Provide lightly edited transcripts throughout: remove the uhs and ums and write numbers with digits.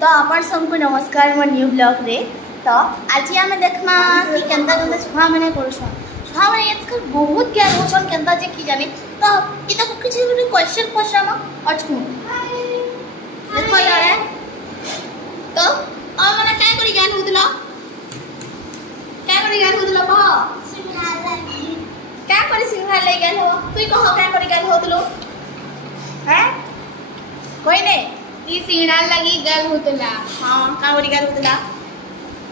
तो आपण सबको नमस्कार मो न्यू ब्लॉग रे। तो आज आम देखमा कि केंता केंता छुआ माने करछन। छुआ माने आजकल बहुत ज्ञान होछन केंता जे कि जाने। तो इता कुछ क्वेश्चन पछरामा अछू देखो यारे। तो आ माने काय करी ज्ञान होतला क्या करी ज्ञान होतला बा क्या करी सिंघार ले गेल हो तुई कहो क्या करी गेल होतलो हैं कोई नहीं ई सिंगड़ा लगी गल होतला। हां का करी गल होतला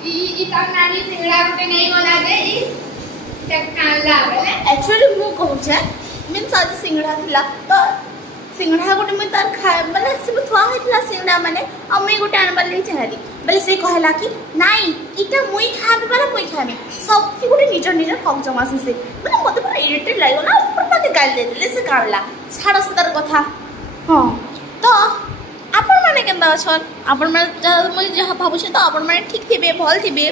ई कानानी सिंगड़ा के नहीं बना दे ई चक्कान लागले एक्चुअली मु कहू छे मीन आज सिंगड़ा थिला तो सिंगड़ा गोटे मुई तार खाए माने सब थवा हेतला सिंगड़ा माने अम्मी गोटे आनबार ले चाहली बले से कहला कि नाही इटा मुई खाबे बाला मुई खाबे सब की गोटे निजर निजर हक जमा से माने मते पूरा इरिटेट लागो ना ऊपर तक गाल दे देले से कावला छाड़ से तार कथा। हां तो आपण माने केंदा अछन आपण माने मुई जहा भाबु छ तो आपण माने ठीक थिबे भल थिबे।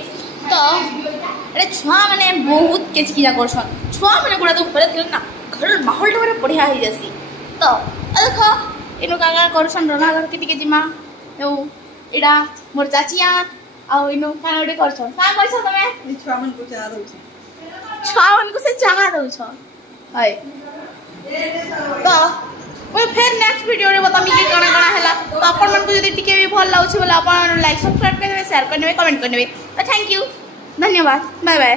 तो अरे छुआ माने बहुत केचकिया करछन छुआ माने गुडा तो ऊपर थिल ना घर माहौल रे बढ़िया हो जासी। तो देखो इनो काका करछन रना घर के टिके जिमा तो एडा मोर चाचिया आ इनो काना ओडे करछन का करछ तमे छुआ मन को चाहा दउ छ छुआ मन को से चाहा दउ छ हाय। तो मैं फिर नेक्स्ट वीडियो रे बतामी कि कणा कणा हैला। तो आपण मन को जदी टिके भी भल लाउछ बोले आपण लाइक सब्सक्राइब कर देबे शेयर कर देबे कमेंट कर देबे। तो थैंक यू धन्यवाद बाय बाय।